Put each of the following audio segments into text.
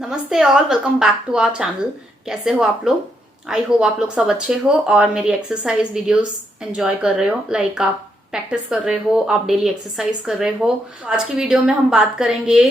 नमस्ते all, welcome back to our channel. कैसे हो आप लोग? आई होप आप लोग सब अच्छे हो और मेरी एक्सरसाइज वीडियोस एंजॉय कर रहे हो। लाइक आप प्रैक्टिस कर रहे हो, आप डेली एक्सरसाइज कर रहे हो। तो आज की वीडियो में हम बात करेंगे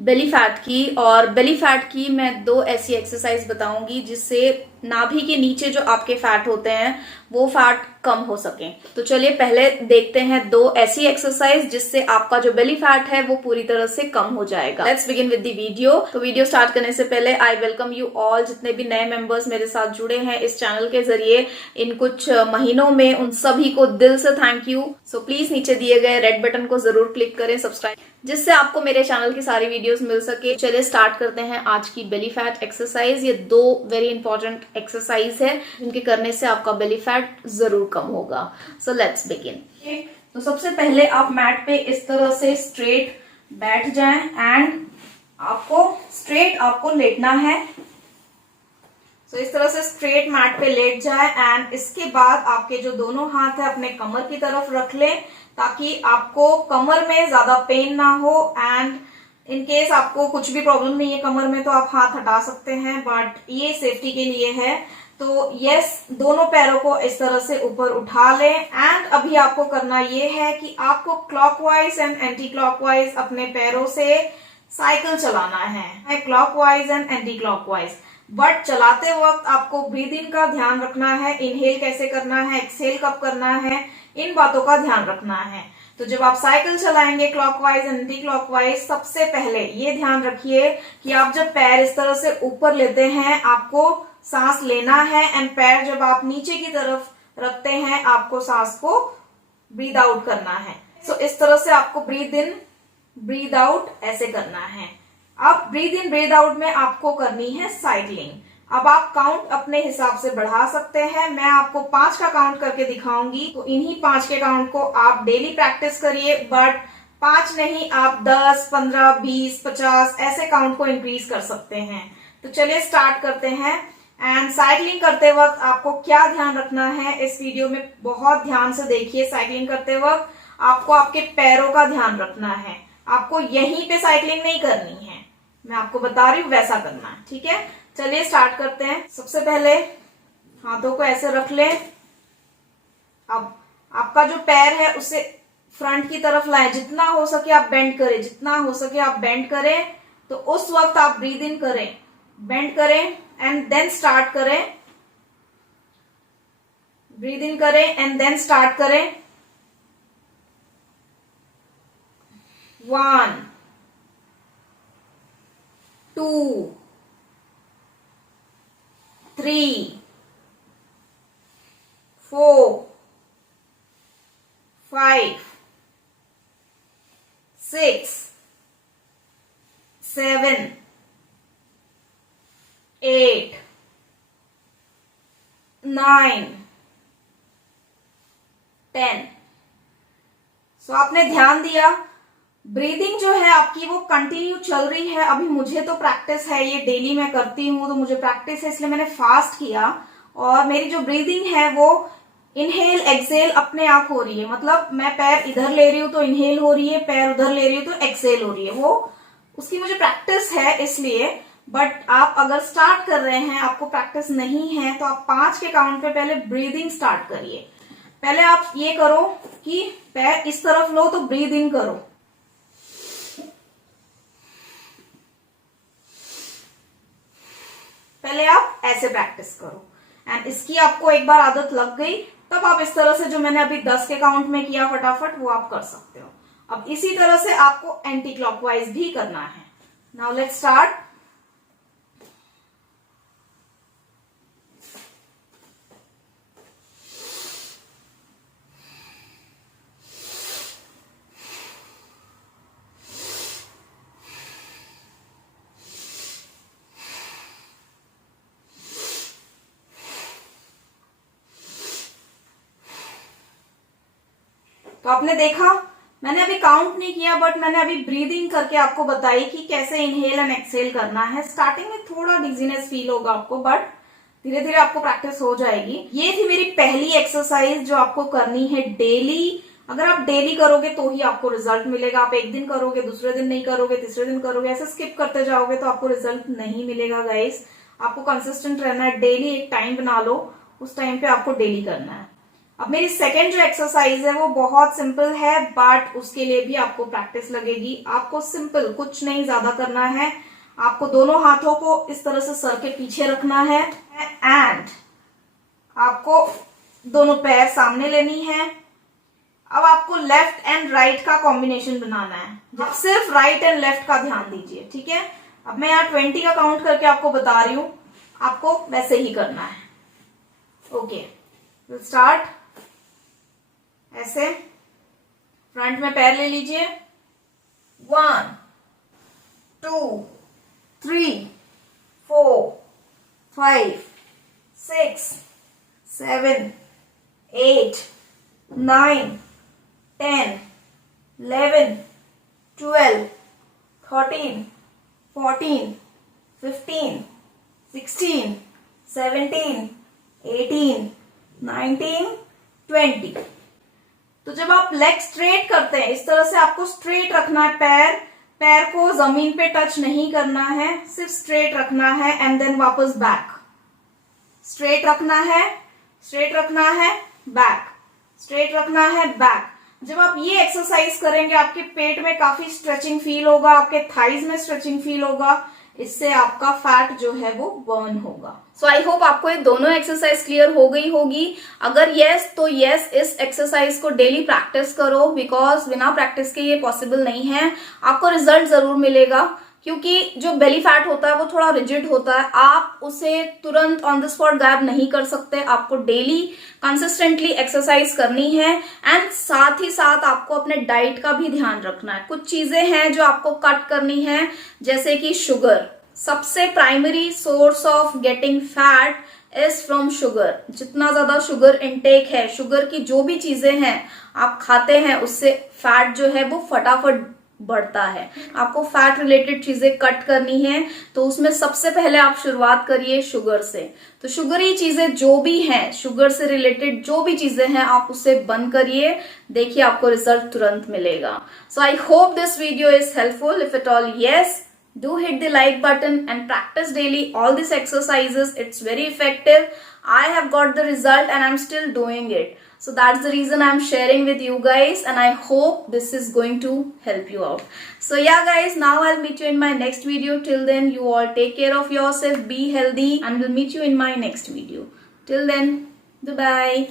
बेली फैट की। और बेली फैट की मैं दो ऐसी एक्सरसाइज बताऊंगी जिससे नाभि के नीचे जो आपके फैट होते हैं वो फैट कम हो सके। तो चलिए पहले देखते हैं दो ऐसी एक्सरसाइज जिससे आपका जो बेली फैट है वो पूरी तरह से कम हो जाएगा। Let's begin with the video. तो वीडियो स्टार्ट करने से पहले आई वेलकम यू ऑल, जितने भी नए मेंबर्स मेरे साथ जुड़े हैं इस चैनल के जरिए इन कुछ महीनों में, उन सभी को दिल से थैंक यू। सो प्लीज नीचे दिए गए रेड बटन को जरूर क्लिक करें सब्सक्राइब, जिससे आपको मेरे चैनल की सारी वीडियोस मिल सके। चलिए स्टार्ट करते हैं आज की बेली फैट एक्सरसाइज। ये दो वेरी इंपॉर्टेंट एक्सरसाइज है जिनके करने से आपका बेली फैट जरूर कम होगा। So let's begin. तो सबसे पहले आप मैट पे इस तरह से स्ट्रेट बैठ जाएं एंड आपको लेटना है। इस तरह से स्ट्रेट मैट पे लेट जाए एंड इसके बाद आपके जो दोनों हाथ है अपने कमर की तरफ रख लें ताकि आपको कमर में ज्यादा पेन ना हो। एंड इन केस आपको कुछ भी प्रॉब्लम नहीं है कमर में तो आप हाथ हटा सकते हैं, बट ये सेफ्टी के लिए है। तो यस, दोनों पैरों को इस तरह से ऊपर उठा लें एंड अभी आपको करना ये है कि आपको क्लॉकवाइज एंड एंटी क्लॉकवाइज अपने पैरों से साइकिल चलाना है, clockwise and anti clockwise. But चलाते वक्त आपको ब्रीद इन का ध्यान रखना है, इनहेल कैसे करना है, एक्सहेल कब करना है, इन बातों का ध्यान रखना है। तो जब आप साइकिल चलाएंगे क्लॉकवाइज एंटी क्लॉकवाइज, सबसे पहले ये ध्यान रखिए कि आप जब पैर इस तरह से ऊपर लेते हैं आपको सांस लेना है एंड पैर जब आप नीचे की तरफ रखते हैं आपको सांस को ब्रीद आउट करना है। इस तरह से आपको ब्रीद इन ब्रीद आउट ऐसे करना है। अब ब्रीद इन ब्रीद आउट में आपको करनी है साइकिलिंग। अब आप काउंट अपने हिसाब से बढ़ा सकते हैं। मैं आपको 5 का काउंट करके दिखाऊंगी, तो इन्हीं 5 के काउंट को आप डेली प्रैक्टिस करिए। बट 5 नहीं, आप 10, 15, 20, 50 ऐसे काउंट को इंक्रीज कर सकते हैं। तो चलिए स्टार्ट करते हैं। एंड साइकिलिंग करते वक्त आपको क्या ध्यान रखना है इस वीडियो में बहुत ध्यान से देखिए। साइकिलिंग करते वक्त आपको आपके पैरों का ध्यान रखना है, आपको यहीं पे साइकिलिंग नहीं करनी है, मैं आपको बता रही हूँ वैसा करना है, ठीक है। चलिए स्टार्ट करते हैं। सबसे पहले हाथों को ऐसे रख लें। अब आपका जो पैर है उसे फ्रंट की तरफ लाएं, जितना हो सके आप बेंड करें, जितना हो सके आप बेंड करें। तो उस वक्त आप ब्रीद इन करें, बेंड करें एंड देन स्टार्ट करें, ब्रीद इन करें एंड देन स्टार्ट करें। 1 2 3 4 5 6 7 8 9 10। आपने ध्यान दिया, ब्रीदिंग जो है आपकी वो कंटिन्यू चल रही है। अभी मुझे तो प्रैक्टिस है, ये डेली मैं करती हूँ तो मुझे प्रैक्टिस है, इसलिए मैंने फास्ट किया। और मेरी जो ब्रीदिंग है वो इनहेल एक्सहेल अपने आप हो रही है। मतलब मैं पैर इधर ले रही हूँ तो इनहेल हो रही है, पैर उधर ले रही हूँ तो एक्सहेल हो रही है। वो उसकी मुझे प्रैक्टिस है इसलिए। बट आप अगर स्टार्ट कर रहे हैं, आपको प्रैक्टिस नहीं है, तो आप 5 के काउंट पे पहले ब्रीदिंग स्टार्ट करिए। पहले आप ये करो कि पैर इस तरफ लो तो ब्रीद इन करो, पहले आप ऐसे प्रैक्टिस करो। एंड इसकी आपको एक बार आदत लग गई तब आप इस तरह से जो मैंने अभी 10 के काउंट में किया फटाफट वो आप कर सकते हो। अब इसी तरह से आपको एंटी क्लॉकवाइज भी करना है। Now let's start. तो आपने देखा, मैंने अभी काउंट नहीं किया बट मैंने अभी ब्रीदिंग करके आपको बताई कि कैसे इनहेल एंड एक्सहेल करना है। स्टार्टिंग में थोड़ा डिजीनेस फील होगा आपको, बट धीरे धीरे आपको प्रैक्टिस हो जाएगी। ये थी मेरी पहली एक्सरसाइज जो आपको करनी है डेली अगर आप डेली करोगे तो ही आपको रिजल्ट मिलेगा। आप एक दिन करोगे, दूसरे दिन नहीं करोगे, तीसरे दिन करोगे, ऐसे स्किप करते जाओगे तो आपको रिजल्ट नहीं मिलेगा गाइस। आपको कंसिस्टेंट रहना है, डेली एक टाइम बना लो, उस टाइम पे आपको डेली करना है। अब मेरी सेकेंड जो एक्सरसाइज है वो बहुत सिंपल है, बट उसके लिए भी आपको प्रैक्टिस लगेगी। आपको सिंपल कुछ नहीं ज्यादा करना है, आपको दोनों हाथों को इस तरह से सर के पीछे रखना है एंड आपको दोनों पैर सामने लेनी है। अब आपको लेफ्ट एंड राइट का कॉम्बिनेशन बनाना है। अब सिर्फ राइट एंड लेफ्ट का ध्यान दीजिए, ठीक है। अब मैं यहाँ 20 का काउंट करके आपको बता रही हूं, आपको वैसे ही करना है। Okay, will start. ऐसे फ्रंट में पैर ले लीजिए, 1 2 3 4 5 6 7 8 9 10 11 12 13 14 15 16 17 18 19 20। तो जब आप लेग स्ट्रेट करते हैं इस तरह से आपको स्ट्रेट रखना है, पैर को जमीन पे टच नहीं करना है, सिर्फ स्ट्रेट रखना है एंड देन वापस बैक। स्ट्रेट रखना है, स्ट्रेट रखना है, बैक, स्ट्रेट रखना है, बैक। जब आप ये एक्सरसाइज करेंगे आपके पेट में काफी स्ट्रेचिंग फील होगा, आपके थाइज में स्ट्रेचिंग फील होगा, इससे आपका फैट जो है वो बर्न होगा। सो आई होप आपको ये दोनों एक्सरसाइज क्लियर हो गई होगी। अगर यस तो यस, इस एक्सरसाइज को डेली प्रैक्टिस करो, बिकॉज बिना प्रैक्टिस के ये पॉसिबल नहीं है। आपको रिजल्ट जरूर मिलेगा, क्योंकि जो बेली फैट होता है वो थोड़ा रिजिड होता है, आप उसे तुरंत ऑन द स्पॉट गायब नहीं कर सकते। आपको डेली कंसिस्टेंटली एक्सरसाइज करनी है एंड साथ ही साथ आपको अपने डाइट का भी ध्यान रखना है। कुछ चीजें हैं जो आपको कट करनी है, जैसे कि शुगर। सबसे primary source of getting fat is from sugar. जितना ज्यादा शुगर इनटेक है, शुगर की जो भी चीजें हैं आप खाते हैं, उससे फैट जो है वो फटाफट बढ़ता है। आपको फैट रिलेटेड चीजें कट करनी है, तो उसमें सबसे पहले आप शुरुआत करिए शुगर से। तो शुगरी चीजें जो भी हैं, शुगर से रिलेटेड जो भी चीजें हैं, आप उससे बंद करिए, देखिए आपको रिजल्ट तुरंत मिलेगा। So I hope this video is helpful. If at all yes, do hit the like button and practice daily all these exercises. It's very effective. I have got the result and I'm still doing it. So that's the reason I'm sharing with you guys, and I hope this is going to help you out. So yeah guys, now I'll meet you in my next video. Till then, you all take care of yourself, be healthy, and we'll meet you in my next video. Till then, bye bye.